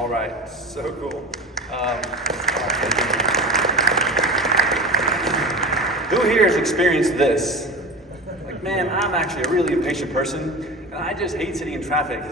All right, so cool. Who here has experienced this? Like, man, I'm actually a really impatient person, and I just hate sitting in traffic.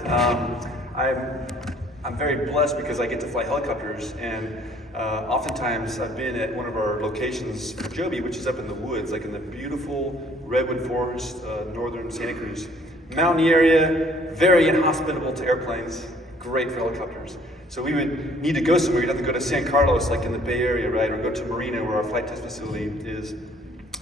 I'm very blessed because I get to fly helicopters, and oftentimes I've been at one of our locations for Joby, which is up in the woods, like in the beautiful redwood forest, northern Santa Cruz. Mountain area, very inhospitable to airplanes, great for helicopters. So we would need to go somewhere. We'd have to go to San Carlos, like in the Bay Area, right? Or go to Marina, where our flight test facility is.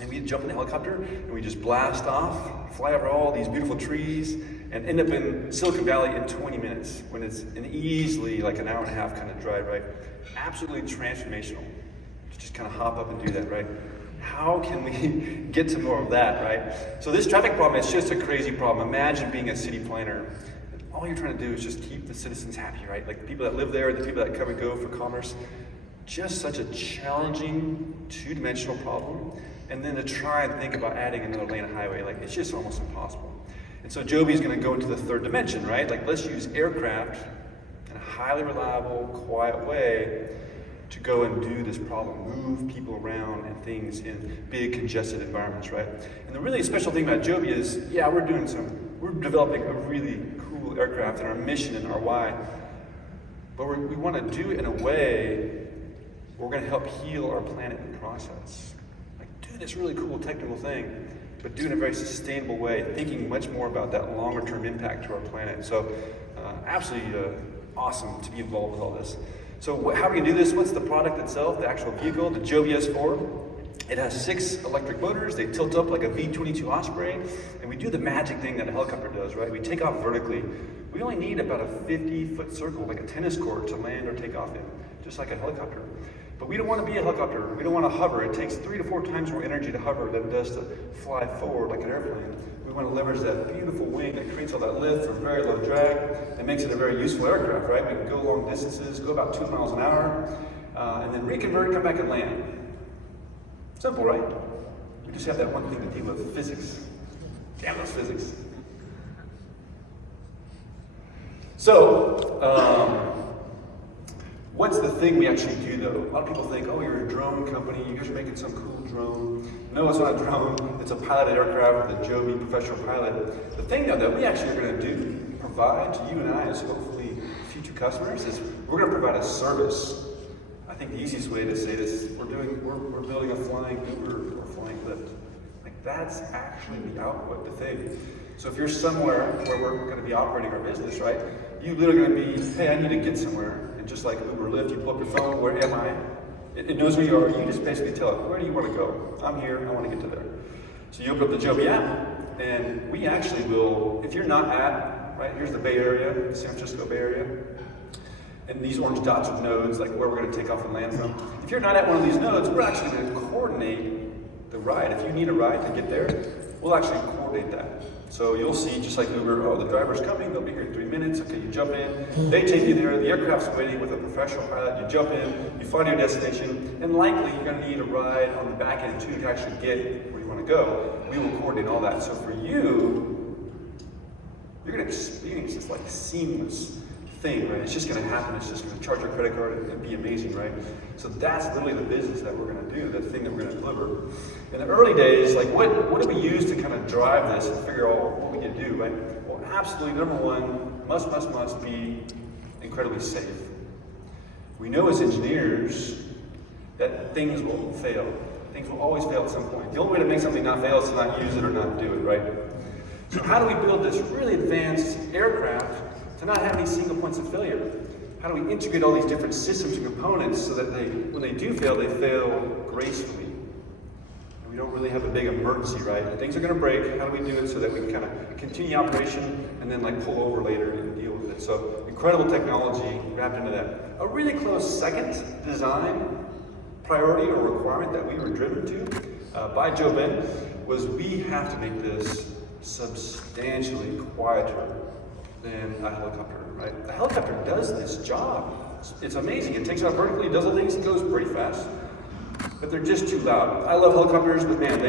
And we'd jump in the helicopter, and we just blast off, fly over all these beautiful trees, and end up in Silicon Valley in 20 minutes, when it's an easily like an hour and a half kind of drive, right? Absolutely transformational to just kind of hop up and do that, right? How can we get to more of that, right? So this traffic problem is just a crazy problem. Imagine being a city planner. All you're trying to do is just keep the citizens happy, right? Like the people that live there, the people that come and go for commerce. Just such a challenging, two-dimensional problem. And then to try and think about adding another lane of highway, like it's just almost impossible. And so Joby is going to go into the third dimension, right? Like let's use aircraft in a highly reliable, quiet way to go and do this problem, move people around and things in big congested environments, right? And the really special thing about Joby is, yeah, we're developing a really cool aircraft, and our mission and our why, but we want to do it in a way we're going to help heal our planet in the process. Like do this really cool technical thing, but do it in a very sustainable way, thinking much more about that longer term impact to our planet. So absolutely awesome to be involved with all this. So how are we going to do this? What's the product itself, the actual vehicle, the Joby S4? It has 6 electric motors. They tilt up like a V-22 Osprey, and we do the magic thing that a helicopter does, right? We take off vertically. We only need about a 50-foot circle, like a tennis court, to land or take off in, just like a helicopter. But we don't want to be a helicopter. We don't want to hover. It takes 3 to 4 times more energy to hover than it does to fly forward like an airplane. We want to leverage that beautiful wing that creates all that lift for very low drag and makes it a very useful aircraft, right? We can go long distances, go about 2 miles an hour, and then reconvert, come back and land. Simple, right? We just have that one thing to deal with, physics. Damn those physics. So, what's the thing we actually do though? A lot of people think, oh, you're a drone company, you guys are making some cool drone. No, it's not a drone, it's a piloted aircraft with a Joby professional pilot. The thing though that we actually are going to do, provide to you and I as hopefully future customers, is we're going to provide a service. I think the easiest way to say this is we're building a flying Uber or flying Lyft. Like that's actually the output, the thing. So if you're somewhere where we're going to be operating our business, right? You literally going to be, hey, I need to get somewhere. And just like Uber, Lyft, you pull up your phone, where am I? It knows where you are. You just basically tell it, where do you want to go? I'm here, I want to get to there. So you open up the Joby app, and we actually will, if you're not at, right, here's the Bay Area, the San Francisco Bay Area, and these orange dots with nodes, like where we're going to take off and land from. If you're not at one of these nodes, we're actually going to coordinate the ride. If you need a ride to get there, we'll actually coordinate that. So you'll see, just like Uber, oh, the driver's coming, they'll be here in 3 minutes, okay, you jump in, they take you there, the aircraft's waiting with a professional pilot, you jump in, you find your destination, and likely you're going to need a ride on the back end too to actually get where you want to go. We will coordinate all that. So for you, you're going to experience this like seamless thing, right? It's just going to happen. It's just going to charge your credit card and be amazing, right? So that's literally the business that we're going to do, the thing that we're going to deliver. In the early days, like what do we use to kind of drive this and figure out what we can do, right? Well, absolutely, number one, must be incredibly safe. We know as engineers that things will fail. Things will always fail at some point. The only way to make something not fail is to not use it or not do it, right? So how do we build this really advanced aircraft to not have any single points of failure? How do we integrate all these different systems and components so that when they do fail, they fail gracefully? And we don't really have a big emergency, right? Things are going to break. How do we do it so that we can kind of continue operation and then like pull over later and deal with it? So incredible technology wrapped into that. A really close second design priority or requirement that we were driven to by Joby was we have to make this substantially quieter than a helicopter, right? A helicopter does this job. It's amazing. It takes off vertically, does all things, it goes pretty fast, but they're just too loud. I love helicopters, but man,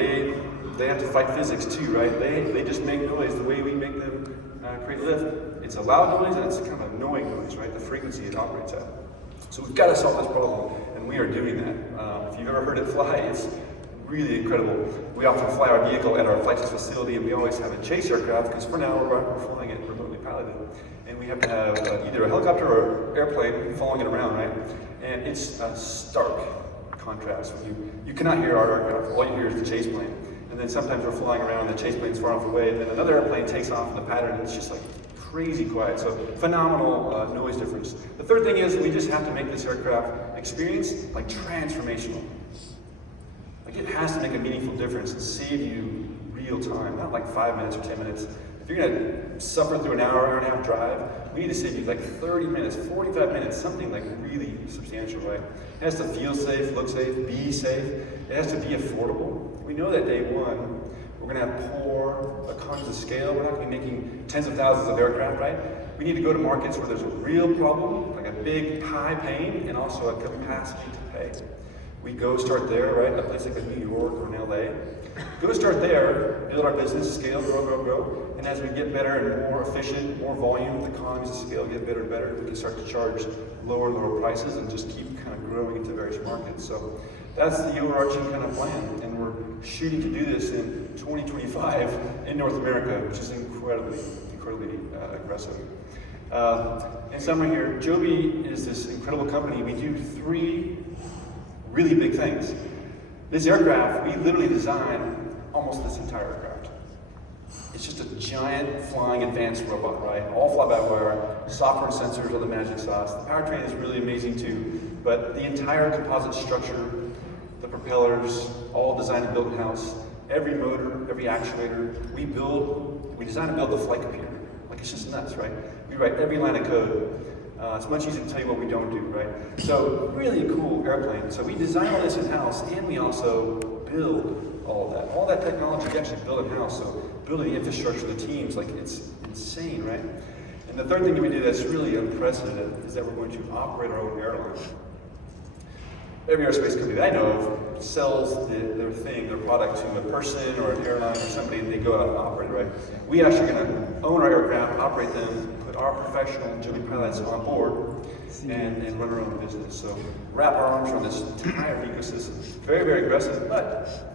they have to fight physics too, right? They just make noise the way we make them create lift. It's a loud noise and it's kind of annoying noise, right? The frequency it operates at. So we've got to solve this problem, and we are doing that. If you've ever heard it fly, it's really incredible. We often fly our vehicle at our flight test facility, and we always have a chase aircraft, because for now we're flying it remotely piloted. And we have to have either a helicopter or airplane following it around, right? And it's a stark contrast. You cannot hear our aircraft, all you hear is the chase plane. And then sometimes we're flying around, the chase plane's far enough away, and then another airplane takes off in the pattern, and it's just like crazy quiet. So phenomenal noise difference. The third thing is we just have to make this aircraft experience like transformational. Like it has to make a meaningful difference and save you real time, not like 5 minutes or 10 minutes. If you're gonna suffer through an hour and a half drive, we need to save you like 30 minutes, 45 minutes, something like really substantial, right? It has to feel safe, look safe, be safe. It has to be affordable. We know that day one, we're gonna have poor economies of scale. We're not gonna be making tens of thousands of aircraft, right? We need to go to markets where there's a real problem, like a big high pain, and also a capacity to pay. We go start there, right? A place like New York or in LA. Go start there, build our business, scale, grow. And as we get better and more efficient, more volume, the economies of scale get better and better. We can start to charge lower and lower prices and just keep kind of growing into various markets. So that's the overarching kind of plan. And we're shooting to do this in 2025 in North America, which is incredibly aggressive. In summary here, Joby is this incredible company. We do 3 really big things. This aircraft, we literally design almost this entire aircraft. It's just a giant flying advanced robot, right? All fly-by-wire, software and sensors are the magic sauce. The powertrain is really amazing too, but the entire composite structure, the propellers, all designed and built in-house, every motor, every actuator, we design and build the flight computer. Like it's just nuts, right? We write every line of code. It's much easier to tell you what we don't do, right? So really cool airplane. So we design all this in-house, and we also build all that. All that technology we actually build in-house. So building the infrastructure, the teams, like it's insane, right? And the third thing that we do that's really unprecedented is that we're going to operate our own airline. Every aerospace company that I know of sells their product to a person or an airline or somebody, and they go out and operate, right? We actually are going to own our aircraft, operate them, put our professional Joby pilots on board, and run our own business. So wrap our arms around this entire ecosystem. Very aggressive, but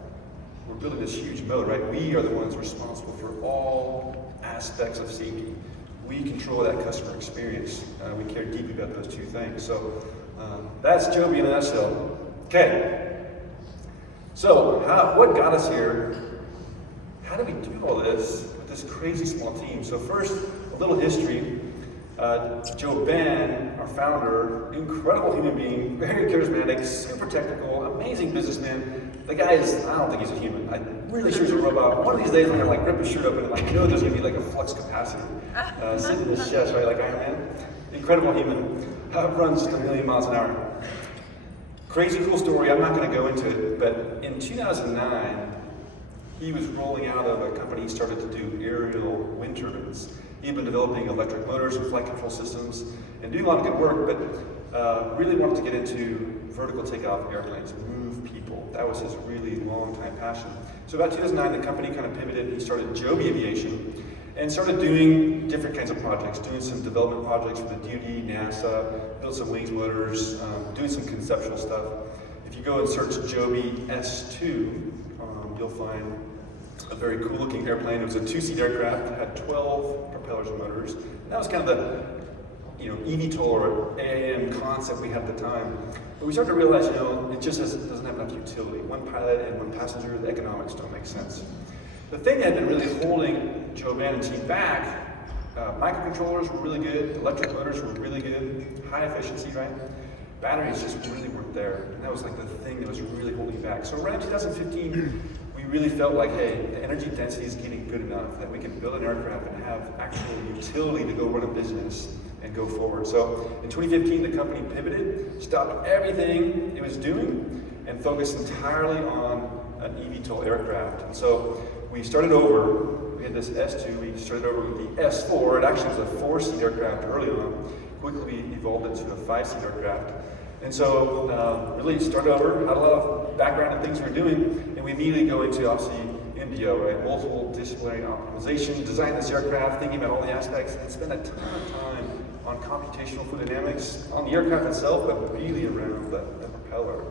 we're building this huge moat, right? We are the ones responsible for all aspects of safety. We control that customer experience. We care deeply about those 2 things. So that's Joby in a nutshell. Okay. So what got us here? How did we do all this with this crazy small team? So first, a little history. Joe Ben, our founder, incredible human being, very charismatic, super technical, amazing businessman. The guy is, I don't think he's a human. I'm really sure he's a robot. One of these days I'm gonna like rip his shirt open and like know there's gonna be like a flux capacitor sitting in his chest, right? Like Iron Man. Incredible human. Runs a million miles an hour. Crazy cool story, I'm not gonna go into it, but in 2009, he was rolling out of a company he started to do aerial wind turbines. He had been developing electric motors and flight control systems and doing a lot of good work, but really wanted to get into vertical takeoff airplanes and move people. That was his really long time passion. So about 2009, the company kind of pivoted. He started Joby Aviation and started doing different kinds of projects, doing some development projects for the DoD, NASA, built some wings motors, doing some conceptual stuff. If you go and search Joby S2, you'll find a very cool looking airplane. It was a 2-seat aircraft that had 12 propellers and motors. And that was kind of the eVTOL or AAM concept we had at the time. But we started to realize, it just doesn't have enough utility. One pilot and 1 passenger, the economics don't make sense. The thing that had been really holding Joe Van and team back, microcontrollers were really good, electric motors were really good, high efficiency, right? Batteries just really weren't there. And that was like the thing that was really holding back. So around 2015, we really felt like, hey, the energy density is getting good enough that we can build an aircraft and have actual utility to go run a business and go forward. So in 2015, the company pivoted, stopped everything it was doing, and focused entirely on an eVTOL aircraft. And so we started over. We had this S2, we started over with the S4. It actually was a 4-seat aircraft early on. Quickly evolved into a 5-seat aircraft. And so really started over, had a lot of background in things we were doing, and we immediately go into, obviously, in MBO, right? Multiple disciplinary optimization, design this aircraft, thinking about all the aspects, and spend a ton of time on computational fluid dynamics, on the aircraft itself, but really around the propeller.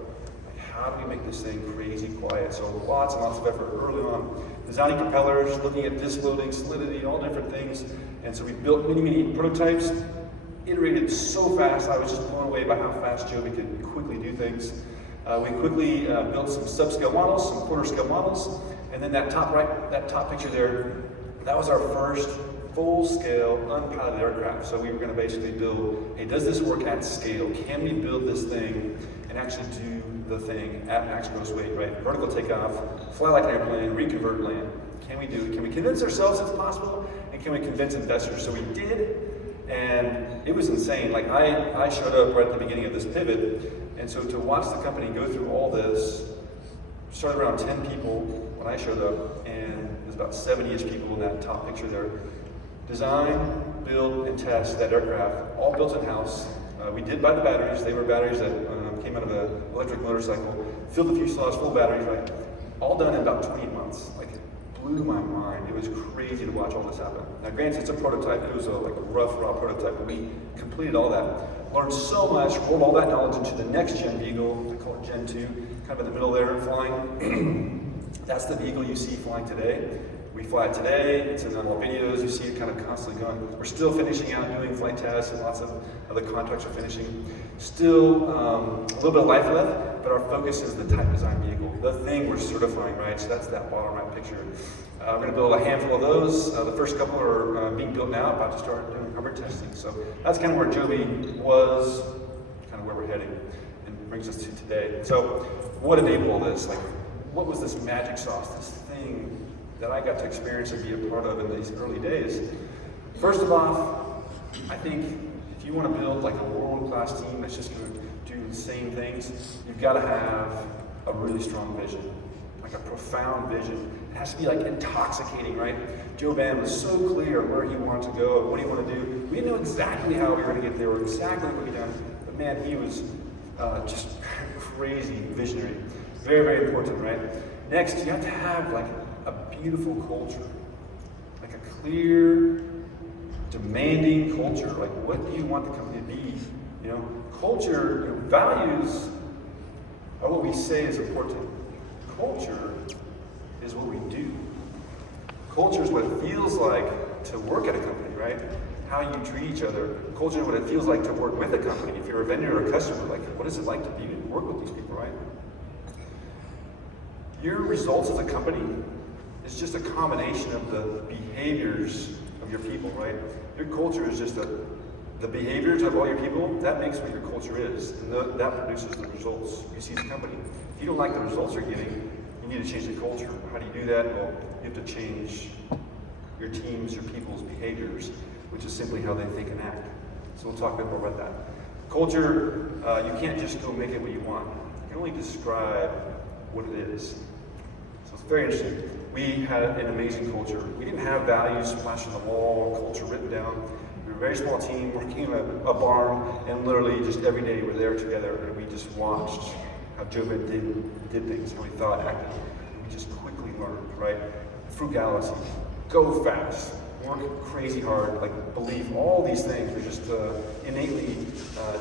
Like, how do we make this thing crazy quiet? So lots and lots of effort early on. Designing propellers, looking at disc loading, solidity, all different things. And so we built many prototypes, iterated so fast, I was just blown away by how fast Joby could quickly do things. We quickly built some subscale models, some quarter scale models, and then that top picture there, that was our first full-scale unpiloted aircraft. So we were going to basically build, hey, does this work at scale? Can we build this thing and actually do the thing at max gross weight, right? Vertical takeoff, fly like an airplane, reconvert land. Can we do it? Can we convince ourselves it's possible? And can we convince investors? So we did, and it was insane. Like I showed up right at the beginning of this pivot, and so to watch the company go through all this, started around 10 people when I showed up, and there's about 70-ish people in that top picture there. Design, build, and test that aircraft, all built in-house. We did buy the batteries. They were batteries that came out of an electric motorcycle. Filled the fuselage full of batteries, right? All done in about 20 months. Like, it blew my mind. It was crazy to watch all this happen. Now, granted, it's a prototype. It was a rough, raw prototype, but we completed all that. Learned so much, rolled all that knowledge into the next gen vehicle. We call it Gen 2, kind of in the middle there, flying. That's the vehicle you see flying today. We fly it today, it's in all videos, you see it kind of constantly going. We're still finishing out doing flight tests, and lots of other contracts are finishing. Still a little bit of life left, but our focus is the type design vehicle, the thing we're certifying, right? So that's that bottom right picture. We're going to build a handful of those. The first couple are being built now, about to start doing hover testing. So that's kind of where Joby was, kind of where we're heading, and brings us to today. So what enabled all this? Like, what was this magic sauce, this thing that I got to experience and be a part of in these early days? First of all, I think if you want to build like a world-class team that's just going to do the same things, you've got to have a really strong vision, like a profound vision. It has to be like intoxicating, right? Joe Ban was so clear where he wanted to go, what he wanted to do. We didn't know exactly how we were going to get there, or exactly what he done, but man, he was just crazy visionary. Very important, right? Next, you have to have like a beautiful culture, like a clear, demanding culture. Like, what do you want the company to be? You know, culture, values are what we say is important. Culture is what we do. Culture is what it feels like to work at a company, right? How you treat each other. Culture is what it feels like to work with a company. If you're a vendor or a customer, like, what is it like to be work with these people, right? Your results as a company is just a combination of the behaviors of your people, right? Your culture is just the behaviors of all your people. That makes what your culture is, and that produces the results you see as a company. If you don't like the results you're getting, you need to change the culture. How do you do that? Well, you have to change your team's, your people's behaviors, which is simply how they think and act. So we'll talk a bit more about that. Culture, you can't just go make it what you want. You can only describe what it is. So it's very interesting. We had an amazing culture. We didn't have values splashed on the wall, culture written down. We were a very small team working in a barn, and literally just every day we're there together, and we just watched how Joby did things, how he thought, acted. And we just quickly learned, right? Frugality, go fast, work crazy hard, like believe, all these things are just innately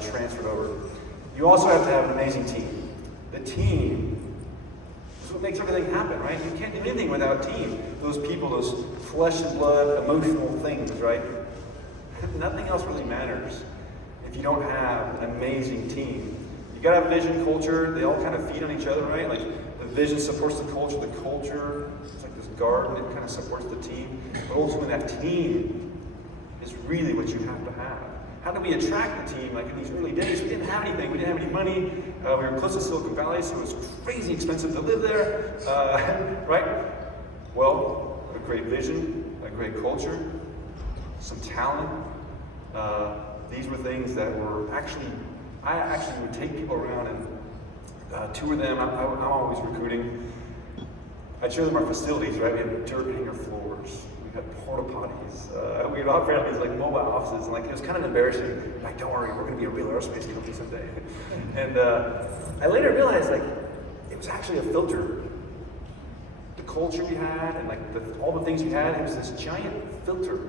transferred over. You also have to have an amazing team. The team is what makes everything happen, right? You can't do anything without a team. Those people, those flesh and blood, emotional things, right? Nothing else really matters if you don't have an amazing team. You gotta have a vision, culture, they all kind of feed on each other, right? Like the vision supports the culture is like this garden, it kind of supports the team. But ultimately that team is really what you have to have. How do we attract the team? Like in these early days, we didn't have anything. We didn't have any money. We were close to Silicon Valley, so it was crazy expensive to live there, right? Well, a great vision, a great culture, some talent. These were things that were I actually would take people around and tour them. I'm always recruiting. I'd show them our facilities, right? We had dirt hanger floors. We had porta potties. We would operate on these like mobile offices, and like it was kind of embarrassing. Like, don't worry, we're going to be a real aerospace company someday. And I later realized like it was actually a filter. the culture we had and like all the things we had, it was this giant filter.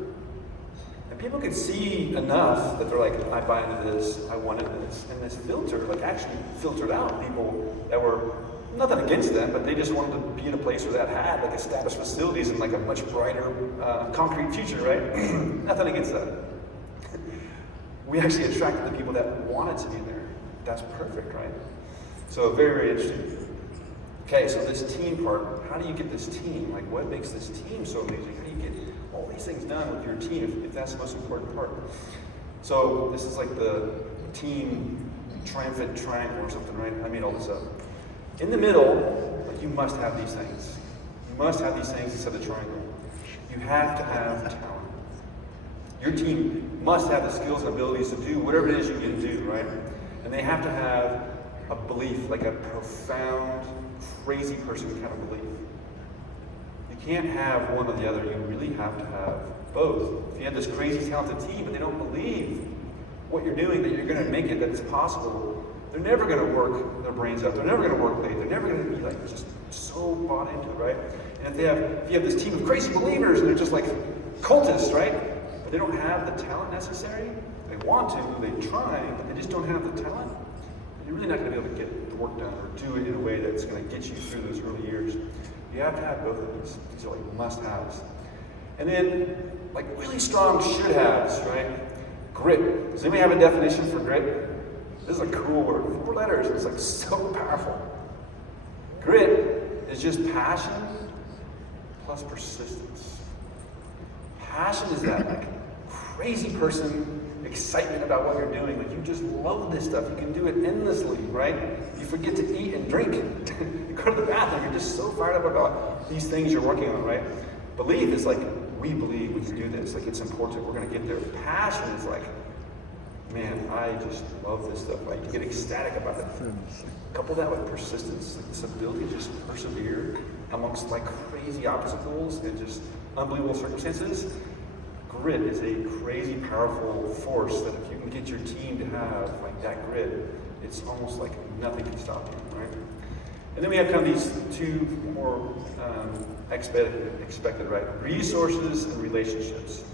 And people could see enough that they're like, I buy into this, I wanted this. And this filter like actually filtered out people that were, nothing against them, but they just wanted to be in a place where that had like established facilities and like a much brighter concrete future, right? Nothing against that. We actually attracted the people that wanted to be there. That's perfect, right? So very, very interesting. Okay, so this team part, how do you get this team? Like what makes this team so amazing? How do you get all these things done with your team if that's the most important part? So this is like the team triumphant triangle or something, right? I made all this up. In the middle, like you must have these things. You must have these things instead of the triangle. You have to have talent. Your team must have the skills and abilities to do whatever it is you need to do, right? And they have to have a belief, like a profound, crazy person kind of belief. You can't have one or the other. You really have to have both. If you have this crazy talented team, but they don't believe what you're doing, that you're going to make it, that it's possible, they're never going to work their brains out. They're never going to work late. They're never going to be like just so bought into it, right? And if you have this team of crazy believers and they're just like cultists, right? But they don't have the talent necessary. They want to, they try, but they just don't have the talent. You're really not going to be able to get the work done or do it in a way that's going to get you through those early years. You have to have both of these. These are like must-haves. And then, like really strong should-haves, right? Grit. Does anybody have a definition for grit? This is a cool word. 4 letters. It's like so powerful. Grit is just passion plus persistence. Passion is that like crazy person excitement about what you're doing. Like you just love this stuff. You can do it endlessly, right? You forget to eat and drink. You go to the bathroom. You're just so fired up about these things you're working on, right? Belief is like, we believe we can do this. Like it's important. We're going to get there. Passion is like, man, I just love this stuff. Like you get ecstatic about it. Couple that with persistence, like this ability to just persevere amongst like crazy obstacles and just unbelievable circumstances. Grit is a crazy powerful force that if you can get your team to have like that grit, it's almost like nothing can stop you, right? And then we have kind of these two more expected, right? Resources and relationships.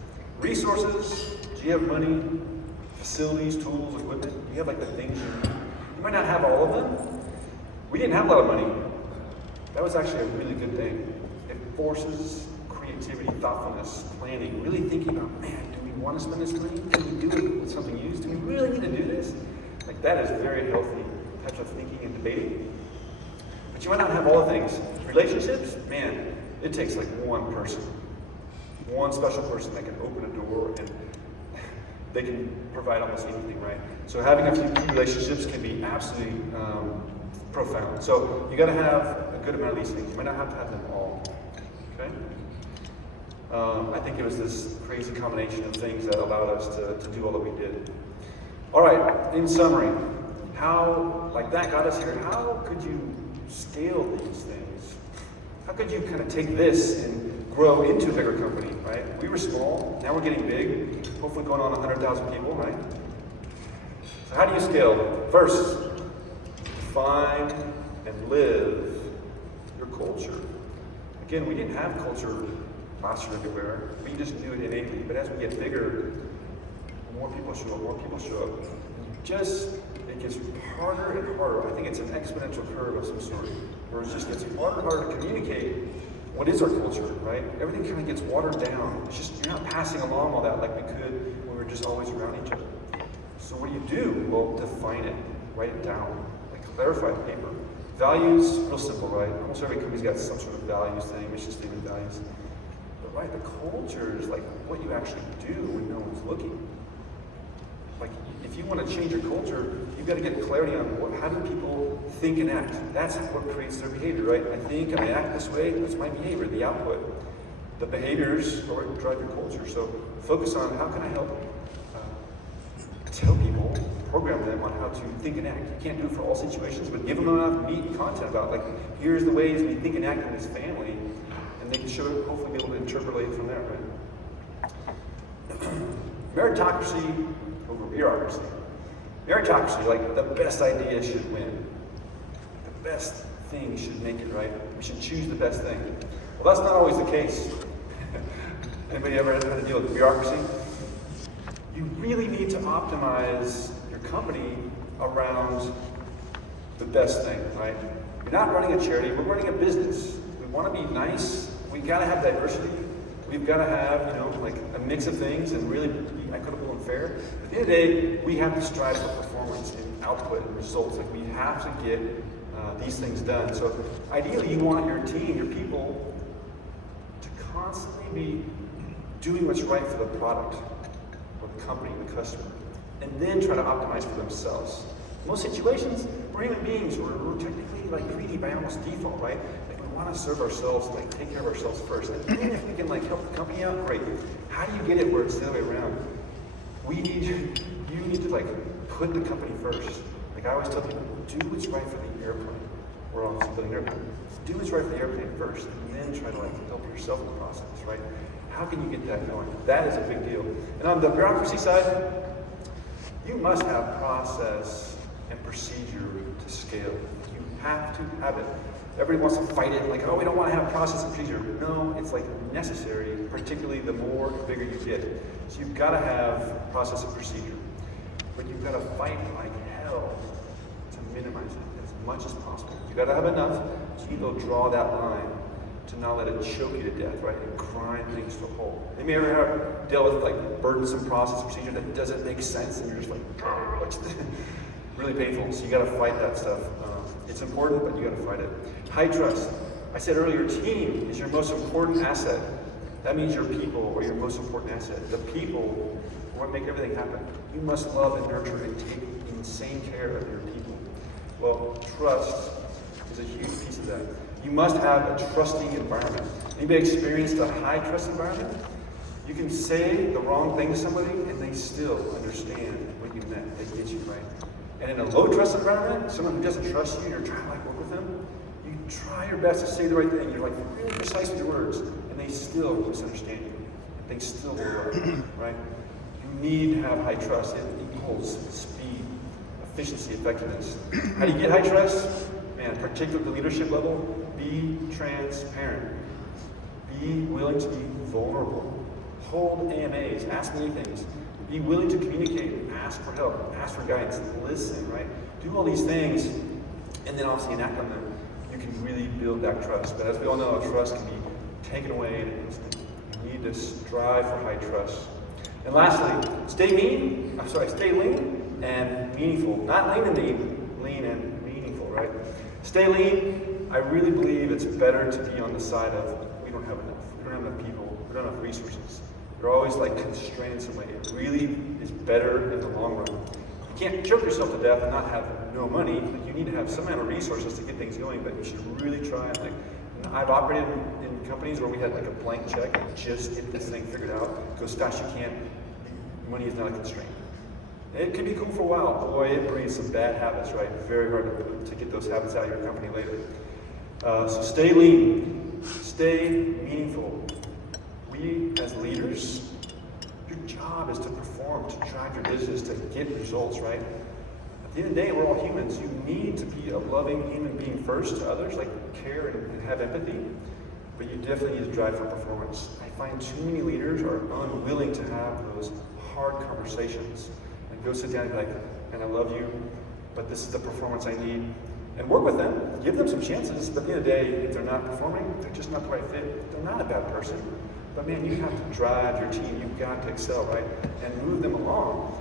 Resources, do you have money, facilities, tools, equipment? Do you have like the things you need? You might not have all of them. We didn't have a lot of money. That was actually a really good thing. It forces creativity, thoughtfulness, planning, really thinking about, man, do we want to spend this money? Can we do it with something used? Do we really need to do this? Like that is very healthy types of thinking and debating. But you might not have all the things. Relationships, man, it takes like one person, one special person that can open a door and they can provide almost anything, right? So having a few key relationships can be absolutely profound. So you got to have a good amount of these things. You might not have to have them all, okay? I think it was this crazy combination of things that allowed us to do all that we did. All right, in summary, how, like that got us here, how could you scale these things? How could you kind of take this and grow into a bigger company, right? We were small, now we're getting big, hopefully going on 100,000 people, right? So how do you scale? First, define and live your culture. Again, we didn't have culture plastered everywhere. We just knew it innately. But as we get bigger, more people show up. It gets harder and harder. I think it's an exponential curve of some sort, where it just gets harder and harder to communicate what is our culture, right? Everything kind of gets watered down. It's just, you're not passing along all that like we could when we were just always around each other. So what do? Well, define it, write it down, like clarify the paper. Values, real simple, right? Almost every company's got some sort of values thing, mission statement values. But right, the culture is like what you actually do when no one's looking. Like, if you want to change your culture, you've got to get clarity on how do people think and act. That's what creates their behavior, right? I think and I act this way, that's my behavior, the output. The behaviors are what drive your culture. So focus on how can I help tell people, program them on how to think and act. You can't do it for all situations, but give them enough meat and content about, like, here's the ways we think and act in this family, and they can hopefully be able to interpolate from there, right? Meritocracy over bureaucracy. Meritocracy, like the best idea should win. The best thing should make it, right? We should choose the best thing. Well, that's not always the case. Anybody ever had to deal with bureaucracy? You really need to optimize your company around the best thing, right? You're not running a charity, we're running a business. We want to be nice, we gotta have diversity, we've gotta have, like a mix of things and really be equitable and fair. At the end of the day, we have to strive for performance and output and results. Like we have to get these things done. So ideally you want your team, your people, to constantly be doing what's right for the product, or the company, the customer, and then try to optimize for themselves. In most situations, we're human beings, we're technically like greedy by almost default, right? Like we want to serve ourselves, like take care of ourselves first. And then if we can like help the company out, great. How do you get it where it's the other way around? You need to like put the company first. Like I always tell people, do what's right for the airplane. We're obviously building an airplane. Do what's right for the airplane first, and then try to like help yourself in the process, right? How can you get that going? That is a big deal. And on the bureaucracy side, you must have process and procedure to scale. You have to have it. Everybody wants to fight it, like, oh, we don't want to have process and procedure. No, it's like necessary, particularly the more bigger you get. So you've got to have process and procedure. But you've got to fight like hell to minimize it as much as possible. You've got to have enough, so you need to draw that line to not let it choke you to death, right? And grind things to a halt. You may ever have dealt with like burdensome process procedure that doesn't make sense, and you're just like, what's really painful. So you got to fight that stuff. It's important, but you got to fight it. High trust. I said earlier, team is your most important asset. That means your people are your most important asset. The people are what make everything happen. You must love and nurture and take insane care of your people. Well, trust is a huge piece of that. You must have a trusting environment. Anybody experienced a high trust environment? You can say the wrong thing to somebody and they still understand what you meant. They get you, right? And in a low trust environment, someone who doesn't trust you and you're trying to like work with them, you try your best to say the right thing. You're like really precise with your words, and they still misunderstand you. They still will lie, right? You need to have high trust. It equals speed, efficiency, effectiveness. How do you get high trust? Man, particularly at the leadership level, be transparent. Be willing to be vulnerable. Hold AMAs, ask many things. Be willing to communicate, ask for help, ask for guidance, listen, right? Do all these things, and then obviously enact on them. You can really build that trust. But as we all know, trust can be taken away in an instant. You need to strive for high trust. And lastly, stay lean and meaningful. Not lean and mean, lean and meaningful, right? Stay lean. I really believe it's better to be on the side of we don't have enough. We don't have enough people. We don't have enough resources. You're always like constrained in some way. It really is better in the long run. You can't choke yourself to death and not have no money. Like you need to have some amount of resources to get things going, but you should really try and like, I've operated in companies where we had like a blank check and just get this thing figured out. Go as fast as you can. Money is not a constraint. It can be cool for a while. Boy, it breeds some bad habits, right? Very hard to get those habits out of your company later. So stay lean. Stay meaningful. We, as leaders, your job is to perform, to drive your business, to get results, right? At the end of the day, we're all humans. You need to be a loving human being first to others, like care and have empathy, but you definitely need to drive for performance. I find too many leaders are unwilling to have those hard conversations and go sit down and be like, and I love you, but this is the performance I need. And work with them, give them some chances, but at the end of the day, if they're not performing, they're just not the right fit. They're not a bad person. But man, you have to drive your team. You've got to excel, right? And move them along.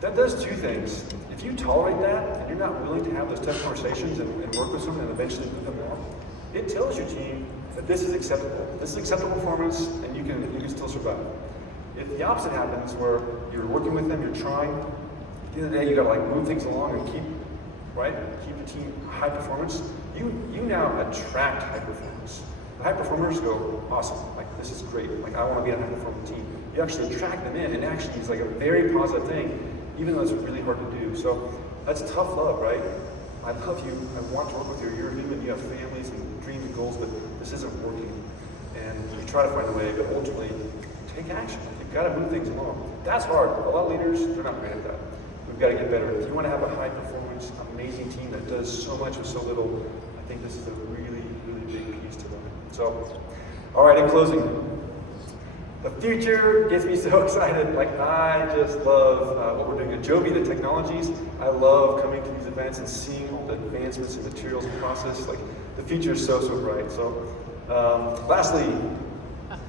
That does two things. If you tolerate that, and you're not willing to have those tough conversations and work with someone and eventually move them along, it tells your team that this is acceptable. This is acceptable performance, and you can still survive. If the opposite happens, where you're working with them, you're trying, at the end of the day, you got to like move things along and keep the team high performance. You now attract high performance. The high performers go, awesome, like this is great, like I want to be on a high performing team. You actually attract them in, and actually it's like a very positive thing, even though it's really hard to do. So that's tough love, right? I love you, I want to work with you, you're human, you have families and dreams and goals, but this isn't working. And you try to find a way, but ultimately, take action. You've got to move things along. That's hard. A lot of leaders, they're not great at that. We've got to get better. If you want to have a high performance, amazing team that does so much with so little, I think this is a really, really big piece. So, all right, in closing, the future gets me so excited. Like, I just love what we're doing at Joby, the technologies. I love coming to these events and seeing all the advancements in materials and process. Like, the future is so, so bright. So, lastly,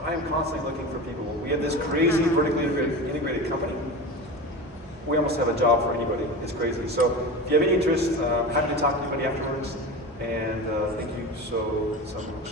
I am constantly looking for people. We have this crazy vertically integrated company. We almost have a job for anybody. It's crazy. So if you have any interest, happy to talk to anybody afterwards. And thank you so much.